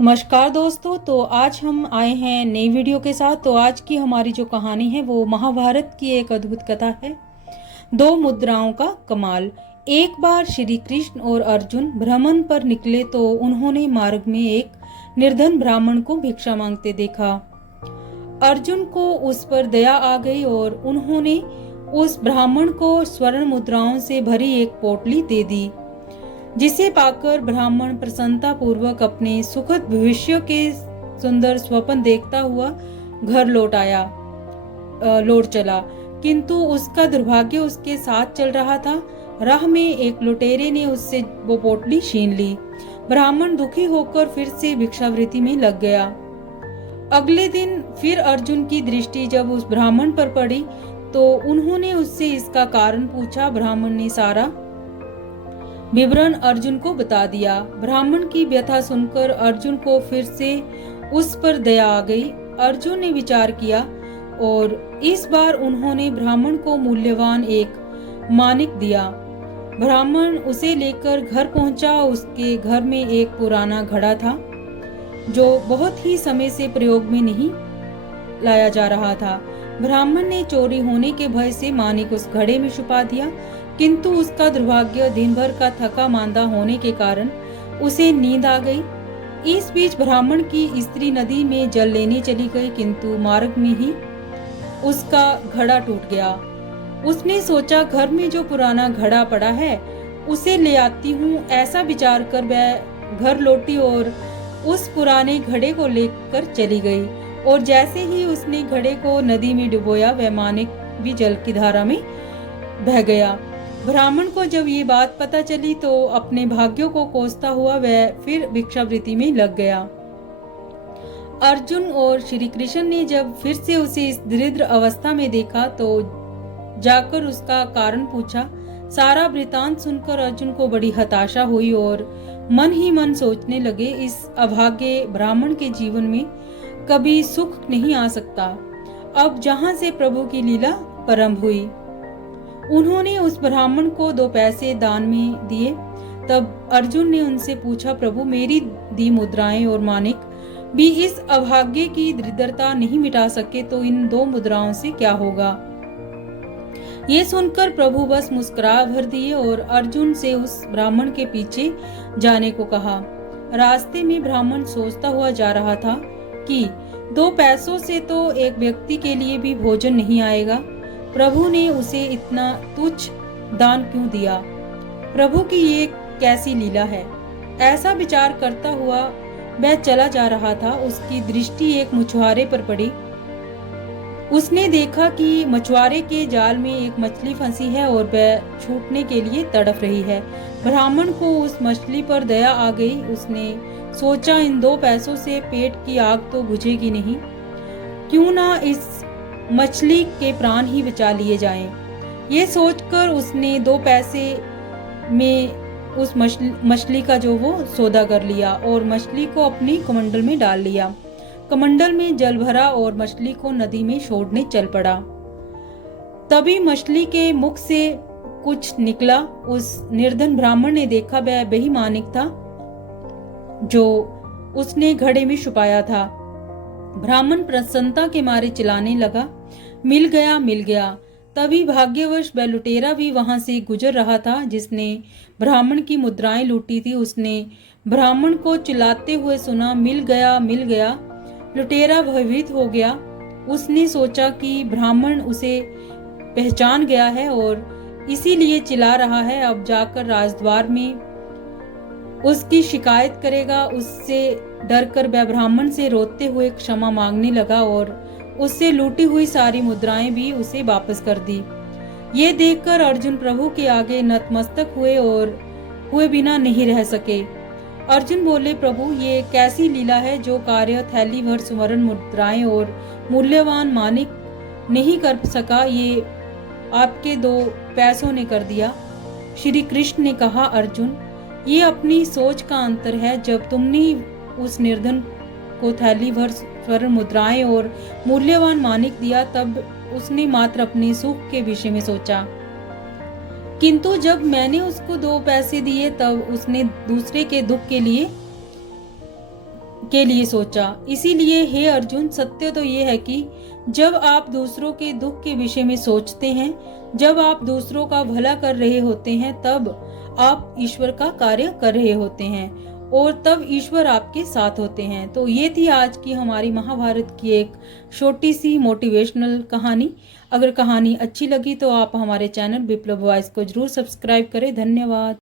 नमस्कार दोस्तों। तो आज हम आए हैं नई वीडियो के साथ। तो आज की हमारी जो कहानी है वो महाभारत की एक अद्भुत कथा है, दो मुद्राओं का कमाल। एक बार श्री कृष्ण और अर्जुन भ्रमण पर निकले तो उन्होंने मार्ग में एक निर्धन ब्राह्मण को भिक्षा मांगते देखा। अर्जुन को उस पर दया आ गई और उन्होंने उस ब्राह्मण को स्वर्ण मुद्राओं से भरी एक पोटली दे दी, जिसे पाकर ब्राह्मण प्रसन्नता पूर्वक अपने सुखद भविष्य के सुंदर स्वप्न देखता हुआ घर लौट चला। किंतु उसका दुर्भाग्य उसके साथ चल रहा था। राह में एक लुटेरे ने उससे वो पोटली छीन ली। ब्राह्मण दुखी होकर फिर से भिक्षावृत्ति में लग गया। अगले दिन फिर अर्जुन की दृष्टि जब उस ब्राह्मण पर पड़ी तो उन्होंने उससे इसका कारण पूछा। ब्राह्मण ने सारा विवरण अर्जुन को बता दिया। ब्राह्मण की व्यथा सुनकर अर्जुन को फिर से उस पर दया आ गई। अर्जुन ने विचार किया और इस बार उन्होंने ब्राह्मण को मूल्यवान एक मानिक दिया। ब्राह्मण उसे लेकर घर पहुंचा। उसके घर में एक पुराना घड़ा था जो बहुत ही समय से प्रयोग में नहीं लाया जा रहा था। ब्राह्मण ने चोरी होने के भय से मानिक उस घड़े में छुपा दिया, किंतु उसका दुर्भाग्य दिन भर का थका मांदा होने के कारण उसे नींद आ गई। इस बीच ब्राह्मण की स्त्री नदी में जल लेने चली गई, किंतु मार्ग में ही उसका घड़ा टूट गया। उसने सोचा घर में जो पुराना घड़ा पड़ा है उसे ले आती हूँ। ऐसा विचार कर वह घर लौटी और उस पुराने घड़े को लेकर चली गई। और जैसे ही उसने घड़े को नदी में डुबोया वह मानिक भी जल की धारा में बह गया। ब्राह्मण को जब ये बात पता चली तो अपने भाग्यों को कोसता हुआ वह फिर भिक्षावृत्ति में लग गया। अर्जुन और श्री कृष्ण ने जब फिर से उसे इस दरिद्र अवस्था में देखा तो जाकर उसका कारण पूछा। सारा वृतांत सुनकर अर्जुन को बड़ी हताशा हुई और मन ही मन सोचने लगे, इस अभागे ब्राह्मण के जीवन में कभी सुख नहीं आ सकता। अब जहां से प्रभु की लीला प्रारंभ हुई। उन्होंने उस ब्राह्मण को 2 पैसे दान में दिए। तब अर्जुन ने उनसे पूछा, प्रभु मेरी दी मुद्राएं और मानिक भी इस अभाग्य की दरिद्रता नहीं मिटा सके तो इन 2 मुद्राओं से क्या होगा। ये सुनकर प्रभु बस मुस्कुरा भर दिए और अर्जुन से उस ब्राह्मण के पीछे जाने को कहा। रास्ते में ब्राह्मण सोचता हुआ जा रहा था कि 2 पैसों से तो एक व्यक्ति के लिए भी भोजन नहीं आएगा। प्रभु ने उसे इतना तुच्छ दान क्यों दिया। प्रभु की ये कैसी लीला है। ऐसा विचार करता हुआ वह चला जा रहा था। उसकी दृष्टि एक मछुआरे पर पड़ी। उसने देखा कि मछुआरे के जाल में एक मछली फंसी है और वह छूटने के लिए तड़प रही है। ब्राह्मण को उस मछली पर दया आ गई। उसने सोचा, इन 2 पैसों से पेट की आग तो बुझेगी नहीं, क्यों ना इस मछली के प्राण ही बचा लिए जाएं। ये सोचकर उसने 2 पैसे में उस मछली का जो वो सौदा कर लिया और मछली को अपनी कमंडल में डाल लिया। कमंडल में जल भरा और मछली को नदी में छोड़ने चल पड़ा। तभी मछली के मुख से कुछ निकला। उस निर्धन ब्राह्मण ने देखा वह वही मानिक था जो उसने घड़े में छुपाया था। ब्राह्मण प्रसन्नता के मारे चिल्लाने लगा, मिल गया मिल गया। तभी भाग्यवश वह लुटेरा भी वहां से गुजर रहा था जिसने ब्राह्मण की मुद्राएं लूटी थी। उसने ब्राह्मण को चिल्लाते हुए सुना, मिल गया मिल गया। लुटेरा भयभीत हो गया। उसने सोचा कि ब्राह्मण उसे पहचान गया है और इसीलिए चिल्ला रहा है। अब जाकर राजद्वार में उसकी शिकायत करेगा। उससे डरकर वह ब्राह्मण से रोते हुए क्षमा मांगने लगा और उससे लूटी हुई सारी मुद्राएं भी उसे वापस कर दी। ये देखकर अर्जुन प्रभु के आगे नतमस्तक हुए और हुए बिना नहीं रह सके। अर्जुन बोले, प्रभु ये कैसी लीला है। जो कार्य थैली भर स्वर्ण मुद्राएं और मूल्यवान मानिक नहीं कर सका, ये आपके 2 पैसों ने कर दिया। श्री कृष्ण ने कहा, अर्जुन ये अपनी सोच का अंतर है। जब तुमने उस निर्धन को थैली भर स्वर्ण मुद्राएं और मूल्यवान मानिक दिया तब उसने मात्र अपने सुख के विषय में सोचा, किंतु जब मैंने उसको 2 पैसे दिए तब उसने दूसरे के दुख के लिए के लिए सोचा। इसीलिए हे अर्जुन, सत्य तो ये है कि जब आप दूसरों के दुख के विषय में सोचते हैं, जब आप दूसरों का भला कर रहे होते हैं, तब आप ईश्वर का कार्य कर रहे होते हैं और तब ईश्वर आपके साथ होते हैं। तो ये थी आज की हमारी महाभारत की एक छोटी सी मोटिवेशनल कहानी। अगर कहानी अच्छी लगी तो आप हमारे चैनल बिप्लब वॉइस को जरूर सब्सक्राइब करें। धन्यवाद।